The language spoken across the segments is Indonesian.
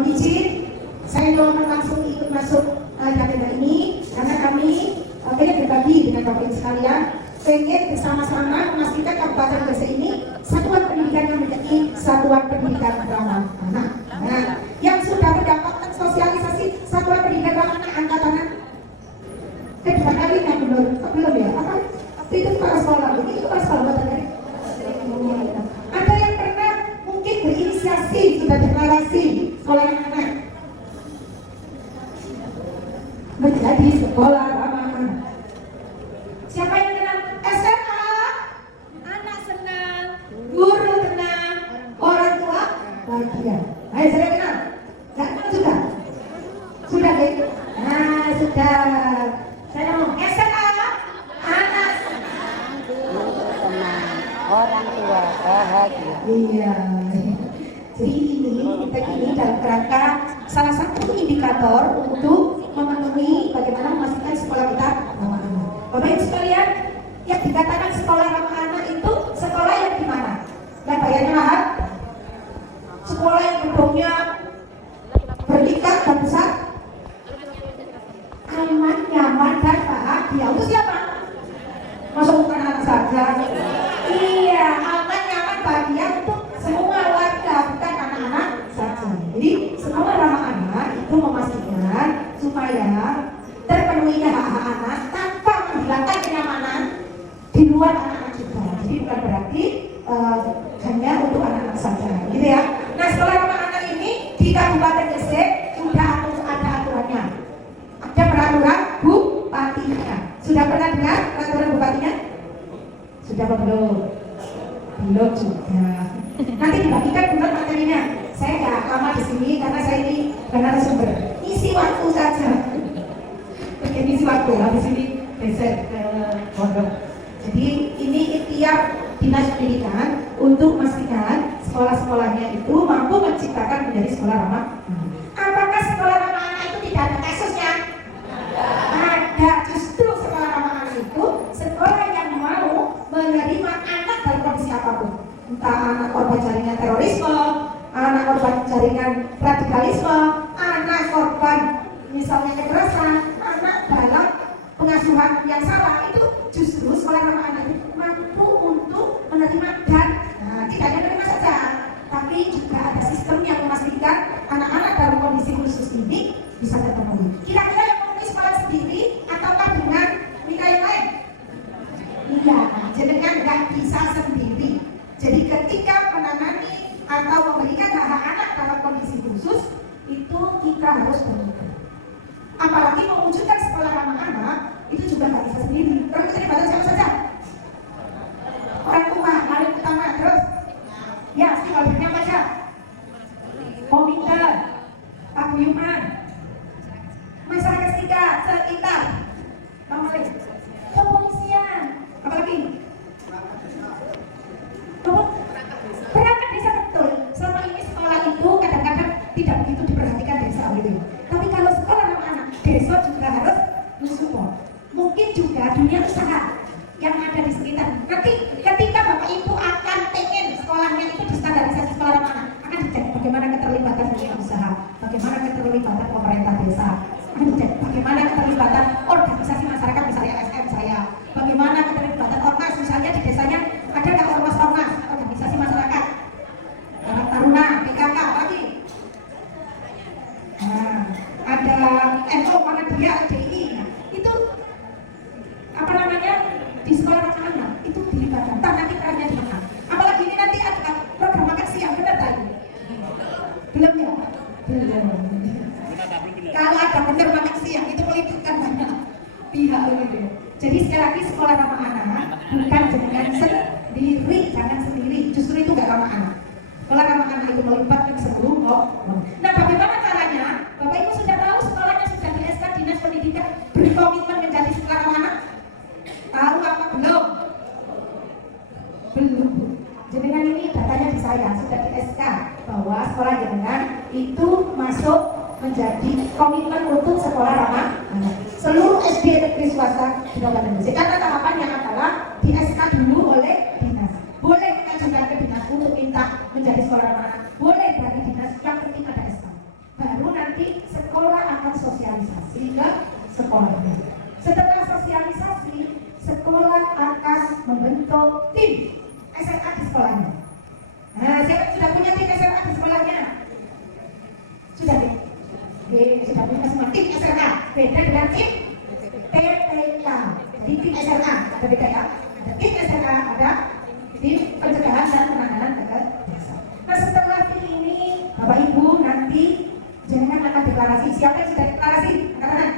Mohon izin, saya doakan langsung ikut masuk agenda ini karena kami pengen berbagi dengan Bapak Ibu sekalian, pengen bersama-sama memastikan Kabupaten Gresik ini satuan pendidikan yang menjadi satuan pendidikan ramah anak. Nah, yang sudah mendapatkan sosialisasi satuan pendidikan ramah anak angkat tangan. Kedua kali kan belum ya? Apa? Itu kepala sekolah, ini kepala sekolah buatan dari. Ada yang pernah mungkin berinisiasi sudah deklarasi sekolah anak menjadi sekolah ramah anak. Siapa yang kenal SMA? Anak senang, guru tenang, orang tua bahagia. Ayo saya kenal. Gak kenal juga? Sudah deh. Nah sudah. Saya ngomong SMA. Anak senang, guru tenang, orang tua bahagia. Iya. Jadi ini dalam kerangka salah satu indikator untuk memenuhi bagaimana memastikan sekolah kita ramah anak. Bapak Ibu sekalian, yang dikatakan sekolah ramah anak itu sekolah yang di mana? Yang bayarnya mahal? Sekolah yang gedungnya bertingkat dan besar? Aman, nyaman, dan bahagia. Untuk siapa? Masuk bukan anak saja. Iya, aman, nyaman, bahagia untuk semua warga, bukan anak-anak saja. Jadi sekolah ramah anak itu memastikan supaya terpenuhinya hak-hak anak tanpa menghilangkan kenyamanan di luar anak-anak juga. Jadi bukan berarti hanya untuk anak-anak saja, gitu ya. Nah, sekolah ramah anak ini di Kabupaten Gresik sudah ada aturannya. Ada peraturan bupatinya. Sudah pernah dengar peraturan bupatinya? Sudah apa belum? Belum juga. Nanti dibagikan bukan materinya. Saya nggak lama di sini karena saya ini narasumber. Isi waktu saja. Isi waktu habis ini besok ke pondok. Jadi ini ikhtiar Dinas Pendidikan untuk memastikan sekolah-sekolahnya itu mampu menciptakan menjadi sekolah ramah. Apakah sekolah ramah anak itu tidak ada kasusnya? Ada. Justru sekolah ramah anak itu sekolah yang mau menerima anak dalam kondisi apapun. Entah anak korban jaringan terorisme, anak korban jaringan radikalisme, anak korban misalnya kekerasan, anak dalam pengasuhan yang salah, itu justru sekolah ramah anak itu mampu untuk menerima dan tidak hanya menerima saja, tapi juga ada sistem yang memastikan anak-anak dalam kondisi khusus ini bisa terpenuhi. Kira-kira yang memenuhi sekolah sendiri ataukah dengan mitra yang lain? Iya, jenengan nggak bisa sendiri. Jadi ketika menangani atau memberikan hak-hak anak dalam kondisi khusus, itu kita harus bermitra. Apalagi mewujudkan sekolah ramah anak, itu juga nggak bisa sendiri. Terus kita dibantu siapa saja? Orang tua, paling utama. Terus, ya, stakeholdernya apa aja? Komite, paguyuban, masyarakat sekitar, kepolisian, apalagi? Perangkat desa betul. Selama ini sekolah itu kadang-kadang tidak begitu diperhatikan desa gitu. Tapi kalau sekolah ramah anak, desa juga harus mensupport. Mungkin juga dunia usaha yang ada di sekitar. Nanti ketika Bapak Ibu akan pengen sekolahnya itu distandarisasi sekolah ramah anak, akan dicek bagaimana keterlibatan dunia usaha, bagaimana keterlibatan pemerintah desa, akan dicek bagaimana keterlibatan organisasi masyarakat misalnya LSM saya, bagaimana keterlibatan ormas misalnya di desanya ada nggak ormas-ormas organisasi masyarakat, Karang Taruna, PKK lagi. Nah, ada NU, Muhammadiyah, LDI. Nah, itu apa namanya di sekolah ramah anak itu dilibatkan. Nanti perannya di mana? Apalagi ini nanti ada program makan siang, benar tadi? Belum ya? Belum. Kalau ada benar makan siang itu melibatkan banyak pihak begitu. Jadi sekali lagi sekolah ramah anak bukan dengan sendiri, jangan sendiri. Justru itu nggak ramah anak. Sekolah ramah anak itu melibatkan seluruh. Nah, bagaimana caranya? Bapak Ibu sudah tahu sekolahnya sudah di SK Dinas Pendidikan berkomitmen menjadi sekolah ramah anak? Tahu apa belum? Belum. Jenengan ini datanya di saya sudah di SK bahwa sekolah jenengan itu masuk menjadi komitmen untuk sekolah ramah anak. Seluruh SD negeri swasta di Kabupaten Gresik. Karena tahapannya adalah di SK dulu oleh dinas. Boleh mengajukan ke dinas untuk minta menjadi sekolah ramah anak. Boleh dari dinas, yang penting ada SK. Sudah punya semua tim SRK. Beda dengan tim TPK. Jadi tim SRK ada beda ya. Ada tim SRK, ada tim pencegahan dan penanganan kekerasan. Nah setelah tim ini, Bapak Ibu nanti jangan akan deklarasi. Siapa yang sudah deklarasi? Angkat tangan.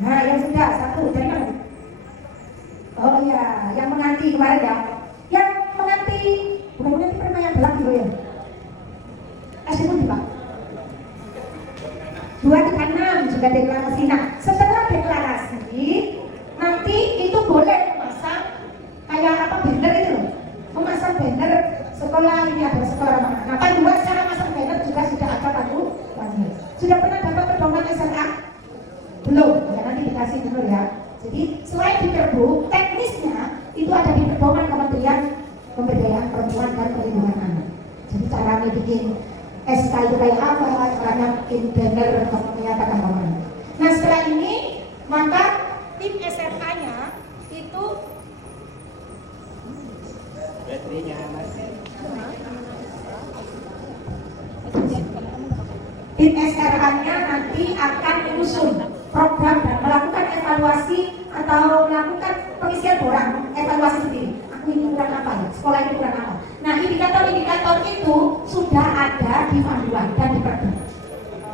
Nah yang sudah satu dari mana? Oh iya, yang menganti kemarin ya. Yang menganti, bukan menganti pernah yang dalam gitu ya. SD pun Pak. 236 juga deklarasi. Nah setelah deklarasi nanti itu boleh memasang kayak apa banner itu loh, memasang banner sekolah ini ada sekolah mana. Nah panduan cara masang banner juga sudah ada panduannya. Sudah pernah dapat pedoman SLA? Belum, ya nanti dikasih dulu ya. Jadi selain di Perbu, teknisnya itu ada di pedoman Kementerian Pemberdayaan Perempuan dan Perlindungan Anak. Jadi caranya bikin SK itu kayak apa, caranya bikin banner menyatakan namanya. Nah setelah ini maka tim SRK-nya itu baterainya tim SRK-nya nanti akan menyusun program dan melakukan evaluasi atau melakukan pengisian borang, evaluasi sendiri. Aku ini kurang apa ya? Sekolah ini kurang apa? Nah indikator-indikator itu sudah ada di panduan dan di perda.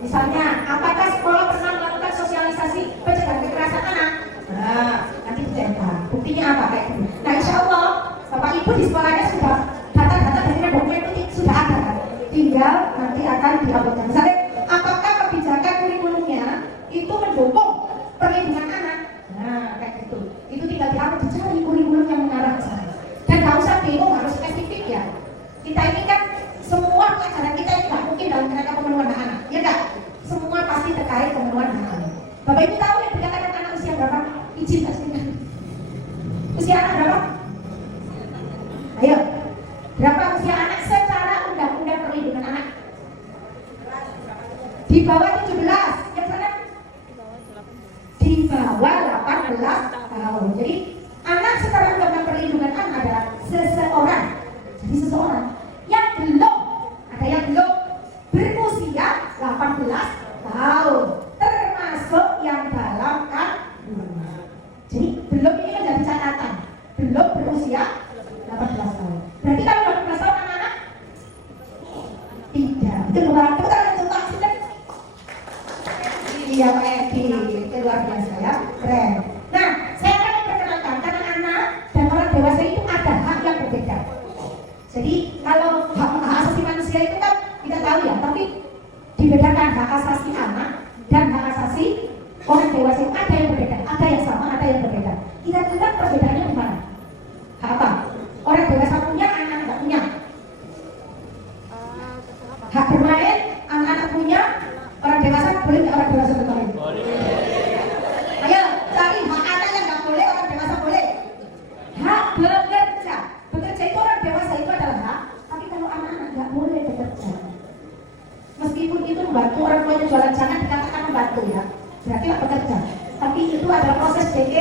Misalnya, apakah sekolah pernah melakukan sosialisasi pencegahan kekerasan anak? Nah, nanti dicek. Buktinya apa kayak gitu. Nah, insya Allah Bapak Ibu di sekolahnya sudah data-data dari dokumen itu sudah ada kan? Tinggal nanti akan diuploadkan. Misalnya, apakah kebijakan kurikulumnya itu mendukung perlindungan anak? Nah, kayak gitu. Itu tinggal diupload, dicari kurikulum yang mengarah ke sana. Dan nggak usah bingung harus spesifik ya. Kita ini kan semua pelajaran kita ini nggak mungkin dalam kerangka pemenuhan hak anak, ya nggak? Semua pasti terkait pemenuhan hak anak. Bapak Ibu tahu yang dikatakan anak usia berapa? Izin kasihnya. Usia anak berapa? Ayo, berapa usia anak secara undang-undang perlindungan anak? Di bawah 17, yang mana? Di bawah 18 tahun. Jadi anak secara undang-undang perlindungan anak adalah seseorang. Jadi seseorang yang belum, ada yang belum berusia 18 tahun, termasuk yang dalam kandungan. Jadi belum ini menjadi catatan, belum berusia 18 tahun. Berarti kalau 18 tahun anak-anak tidak. Itu bukan kita contoh sini. Iya Pak Edi, itu luar biasa ya, keren. Nah, saya akan memperkenalkan karena anak dan orang dewasa itu ada hak yang berbeda. Jadi kalau hak asasi manusia itu kan kita tahu ya, tapi dibedakan hak asasi anak dan hak asasi orang dewasa itu ada yang berbeda, ada yang sama, ada yang berbeda. Kita lihat perbedaannya di mana? Hak apa? Orang dewasa punya, anak tidak punya. Hak bermain, anak-anak punya, orang dewasa boleh nggak orang dewasa bermain? Boleh. Ayo cari hak anak yang nggak boleh, orang dewasa boleh. Hak bekerja, bekerja itu orang dewasa itu adalah hak, tapi kalau anak-anak nggak boleh bekerja. Meskipun itu membantu orang tuanya jualan jangan dikatakan membantu ya, berarti nggak bekerja. Tapi itu adalah proses DG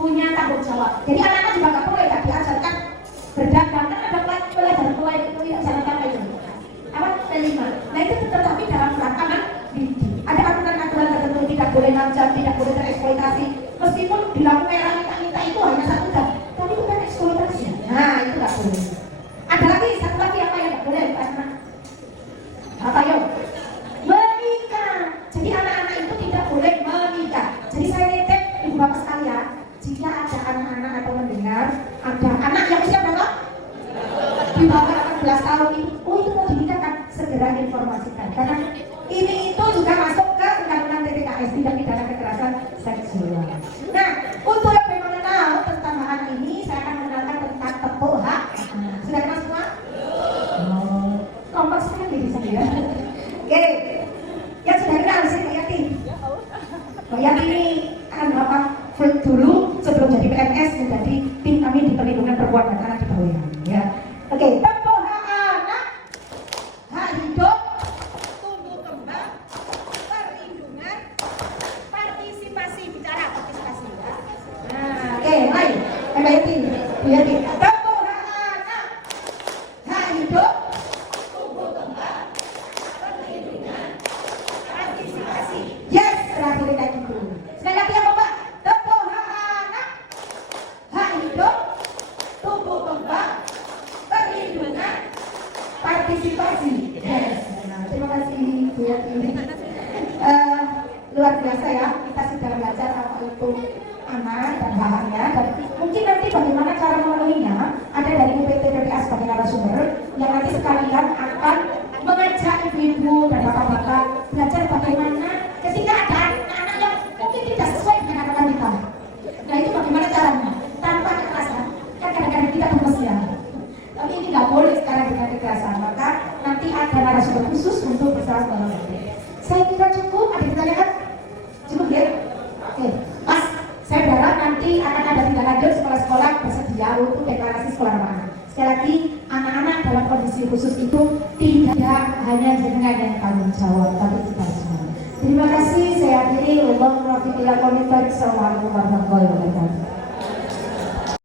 punya tanggung jawab. Jadi anak-anak juga nggak boleh tak diajarkan berdagang, kan ada pelajaran mulai itu tidak jangan sampai itu. Apa terima? Nah itu tetapi dalam rangka mendidik. Ada aturan-aturan tertentu tidak boleh najam, tidak boleh tereksploitasi. Meskipun dilakukan merah minta itu hanya satu jam, tapi itu kan eksploitasi. Nah itu nggak boleh. Ada lagi satu lagi apa yang nggak boleh karena apa yuk? Menikah. Jadi anak-anak itu tidak boleh menikah. Jadi saya nitip ibu bapak sekalian, jika ada anak-anak atau mendengar ada anak yang usia berapa? Di bawah 18 tahun itu, oh itu mau dinikahkan, segera informasikan. Karena ini itu juga masuk ke undang-undang TPKS, tindak pidana kekerasan seksual. Nah, untuk lebih mengenal tentang hak ini, saya akan mengenalkan tentang tepuk hak. Sudah kenal semua? Oh, kompak sekali di sini ya. Oke, yang sudah kenal sih Mbak Yati. Mbak Yati ini akan Bapak flip dulu sebelum jadi PNS menjadi tim kami di perlindungan perempuan dan anak di bawah ya. Oke, tepuk hak anak, hak hidup, tumbuh kembang, perlindungan, partisipasi, bicara partisipasi ya. Nah, oke, mulai. Mbak Yati, Bu Yati. Tepuk hak anak, hak hidup, tumbuh kembang, perlindungan, partisipasi. ya ini. Luar biasa ya, kita sudah belajar apa itu anak dan bahannya, dan mungkin nanti bagaimana cara memenuhinya ada dari UPT PPA sebagai narasumber yang nanti sekalian akan mengajak ibu-ibu dan bapak-bapak belajar bagaimana ketika ada anak-anak yang mungkin tidak sesuai dengan anak kita. Nah itu bagaimana caranya? Tanpa kekerasan, kan kadang-kadang kita gemes ya. Tapi ini nggak boleh sekarang dengan kekerasan, maka nanti ada narasumber khusus untuk bersama sama. Saya kira cukup, ada pertanyaan? Cukup ya? Oke, Mas, saya berharap nanti akan ada tindak lanjut sekolah-sekolah bersedia untuk deklarasi sekolah ramah. Sekali lagi, anak-anak dalam kondisi khusus itu tidak hanya jenengan yang tanggung jawab, tapi kita semua. Terima kasih, saya akhiri. Wassalamualaikum warahmatullahi wabarakatuh.